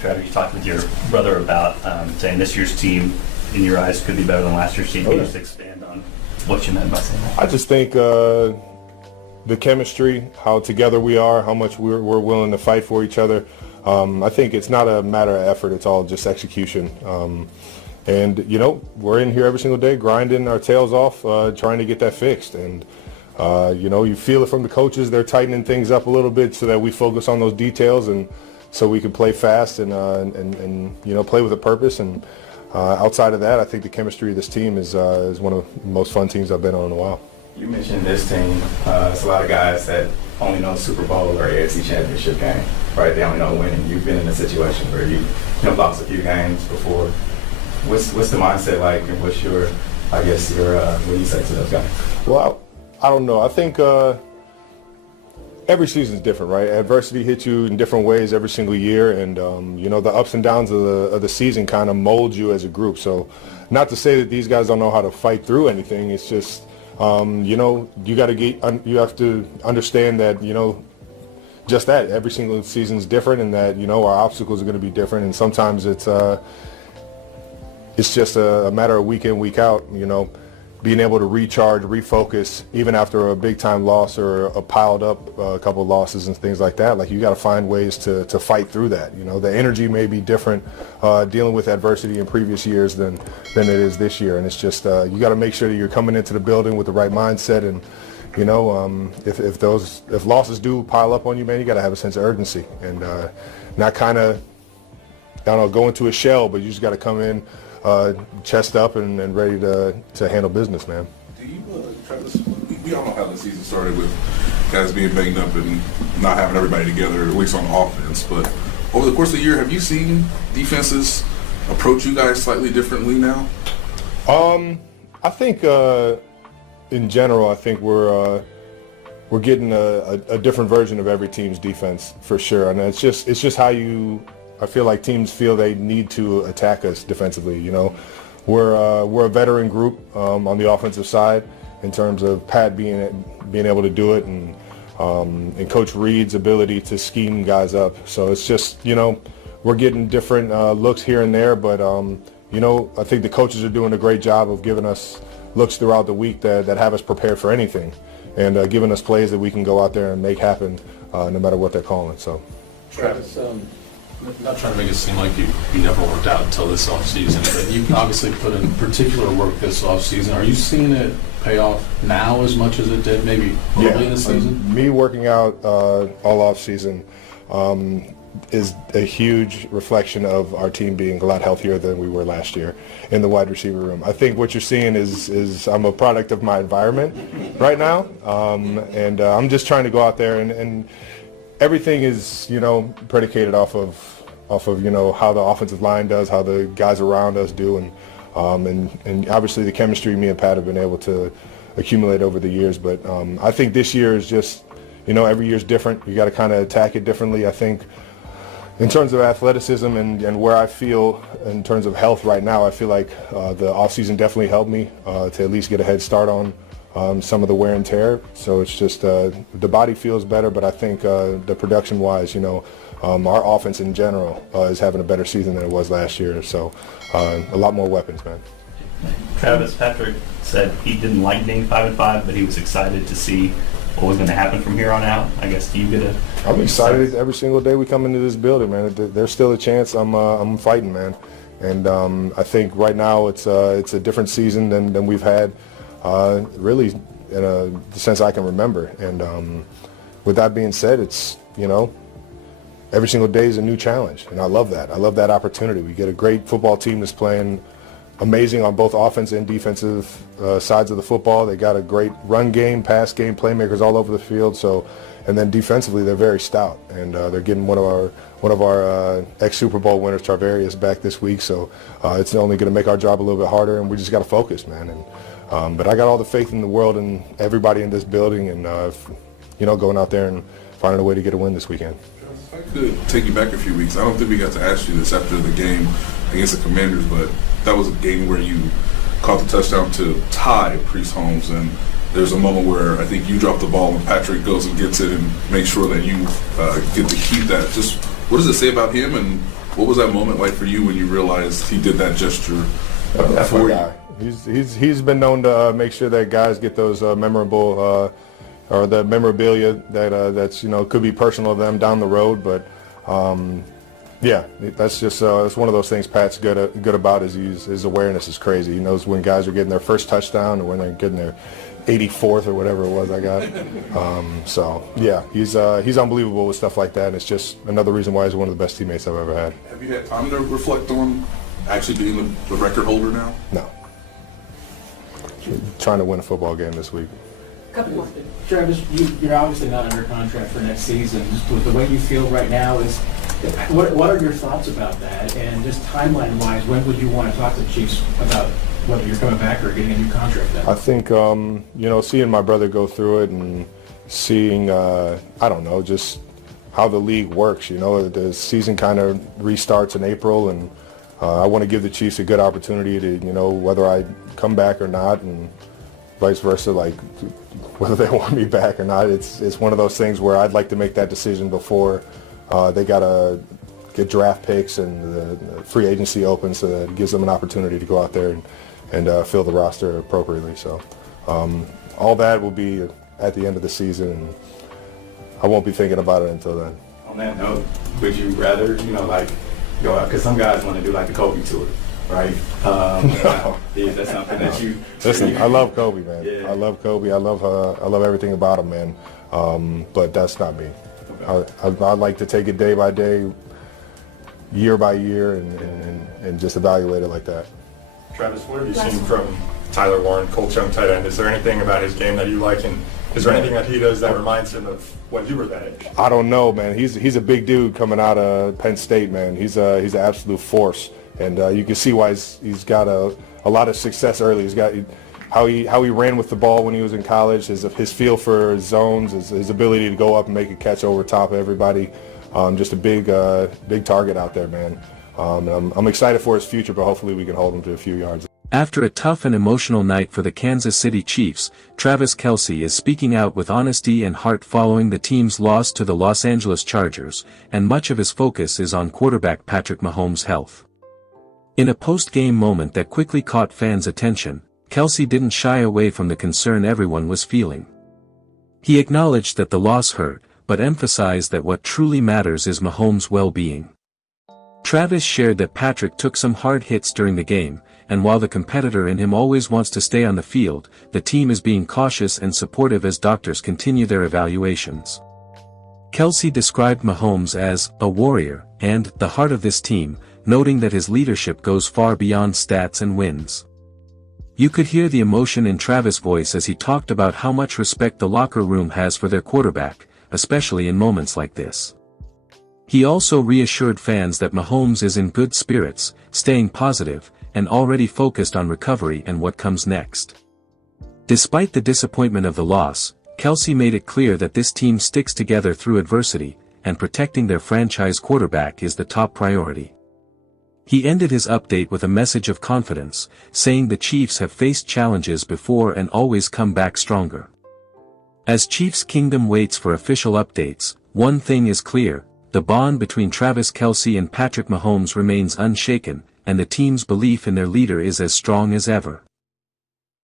Trevor, you talked with your brother about saying this year's team, in your eyes, could be better than last year's team. Can you just expand on what you meant by saying that? I just think the chemistry, how together we are, how much we're willing to fight for each other. I think it's not a matter of effort. It's all just execution. And, we're in here every single day grinding our tails off, trying to get that fixed. And, you feel it from the coaches. They're tightening things up a little bit so that we focus on those details and so we can play fast and play with a purpose. And outside of that, I think the chemistry of this team is one of the most fun teams I've been on in a while. You mentioned this team. It's a lot of guys that only know Super Bowl or AFC Championship game, right? They only know winning. You've been in a situation where you lost a few games before. What's the mindset like, and what's your what do you say to those guys? Well, I don't know. I think every season is different, right? Adversity hits you in different ways every single year, and the ups and downs of the season kind of mold you as a group. So, not to say that these guys don't know how to fight through anything. It's just you have to understand that just that every single season is different, and that our obstacles are going to be different, and sometimes it's just a matter of week in, week out, being able to recharge, refocus, even after a big-time loss or a piled up a couple of losses and things like that. Like, you got to find ways to fight through that. The energy may be different dealing with adversity in previous years than it is this year. And it's just you got to make sure that you're coming into the building with the right mindset. And, if losses do pile up on you, man, you got to have a sense of urgency and not kind of, go into a shell, but you just got to come in chest up and ready to handle business, man. Do you, Travis, we all know how the season started with guys being banged up and not having everybody together, at least on offense. But over the course of the year, have you seen defenses approach you guys slightly differently now? I think in general, I think we're getting a different version of every team's defense for sure, and it's just how I feel like teams feel they need to attack us defensively. We're a veteran group on the offensive side in terms of Pat being able to do it, and Coach Reed's ability to scheme guys up. So it's just we're getting different looks here and there, but I think the coaches are doing a great job of giving us looks throughout the week that have us prepared for anything, and giving us plays that we can go out there and make happen no matter what they're calling. So, Travis. Not trying to make it seem like you never worked out until this offseason, but you obviously put in particular work this offseason. Are you seeing it pay off now as much as it did maybe early in the season? Me working out all offseason is a huge reflection of our team being a lot healthier than we were last year in the wide receiver room. I think what you're seeing is I'm a product of my environment right now, and I'm just trying to go out there and everything is, predicated off of how the offensive line does, how the guys around us do, and obviously the chemistry me and Pat have been able to accumulate over the years. But I think this year is just, every year is different. You got to kind of attack it differently. I think in terms of athleticism and where I feel in terms of health right now, I feel like the offseason definitely helped me to at least get a head start on some of the wear and tear. So it's just the body feels better, but I think the production-wise, our offense in general is having a better season than it was last year. So a lot more weapons, man. Travis, Patrick said he didn't like being 5-5, but he was excited to see what was going to happen from here on out. I guess, do you get a... I'm excited every single day we come into this building, man. There's still a chance I'm fighting, man. And I think right now it's a different season than we've had really in the sense I can remember. And with that being said, it's, every single day is a new challenge, and I love that. I love that opportunity. We get a great football team that's playing amazing on both offense and defensive sides of the football. They got a great run game, pass game, playmakers all over the field. So, and then defensively, they're very stout, and they're getting one of our ex-Super Bowl winners, Tarvarius, back this week. So it's only going to make our job a little bit harder, and we just got to focus, man. And but I got all the faith in the world in everybody in this building, and going out there and finding a way to get a win this weekend. If I could take you back a few weeks, I don't think we got to ask you this after the game against the Commanders, but that was a game where you caught the touchdown to tie Priest Holmes, and there's a moment where I think you drop the ball and Patrick goes and gets it and makes sure that you get to keep that. Just what does it say about him and What was that moment like for you when you realized he did that gesture That's for my you? guy. He's been known to make sure that guys get those memorable or the memorabilia that's could be personal to them down the road, but yeah, that's just it's one of those things Pat's good about. Is his awareness is crazy. He knows when guys are getting their first touchdown or when they're getting their 84th or whatever it was I got. So yeah, he's unbelievable with stuff like that, and it's just another reason why he's one of the best teammates I've ever had. Have you had time to reflect on actually being the record holder now? No. Trying to win a football game this week. Couple more. Travis, you're obviously not under contract for next season. Just with the way you feel right now, what are your thoughts about that? And just timeline-wise, when would you want to talk to the Chiefs about whether you're coming back or getting a new contract then? I think seeing my brother go through it and seeing I don't know, just how the league works. The season kind of restarts in April, and I want to give the Chiefs a good opportunity to whether I come back or not, and vice versa, like whether they want me back or not. It's one of those things where I'd like to make that decision before they gotta get draft picks and the free agency opens, so that it gives them an opportunity to go out there and fill the roster appropriately. So all that will be at the end of the season, and I won't be thinking about it until then. On that note, would you rather, go out? Because some guys want to do like the Kobe tour, right? Is that something that you... Listen, I love Kobe, man. Yeah. I love Kobe. I love everything about him, man. But that's not me. Okay. I like to take it day by day, year by year, and just evaluate it like that. Travis, what have you seen from Tyler Warren, Colts young tight end? Is there anything about his game that you like, and is there anything that he does that reminds him of when you were that age? I don't know, man. He's a big dude coming out of Penn State, man. He's an absolute force, and you can see why he's got a lot of success early. He's got how he ran with the ball when he was in college, his feel for zones, his ability to go up and make a catch over top of everybody. Just a big target out there, man. I'm excited for his future, but hopefully we can hold him to a few yards. After a tough and emotional night for the Kansas City Chiefs, Travis Kelce is speaking out with honesty and heart following the team's loss to the Los Angeles Chargers, and much of his focus is on quarterback Patrick Mahomes' health. In a post-game moment that quickly caught fans' attention, Kelce didn't shy away from the concern everyone was feeling. He acknowledged that the loss hurt, but emphasized that what truly matters is Mahomes' well-being. Travis shared that Patrick took some hard hits during the game, and while the competitor in him always wants to stay on the field, the team is being cautious and supportive as doctors continue their evaluations. Kelce described Mahomes as a warrior and the heart of this team, noting that his leadership goes far beyond stats and wins. You could hear the emotion in Travis' voice as he talked about how much respect the locker room has for their quarterback, especially in moments like this. He also reassured fans that Mahomes is in good spirits, staying positive, and already focused on recovery and what comes next. Despite the disappointment of the loss, Kelce made it clear that this team sticks together through adversity, and protecting their franchise quarterback is the top priority. He ended his update with a message of confidence, saying the Chiefs have faced challenges before and always come back stronger. As Chiefs Kingdom waits for official updates, one thing is clear: the bond between Travis Kelce and Patrick Mahomes remains unshaken, and the team's belief in their leader is as strong as ever.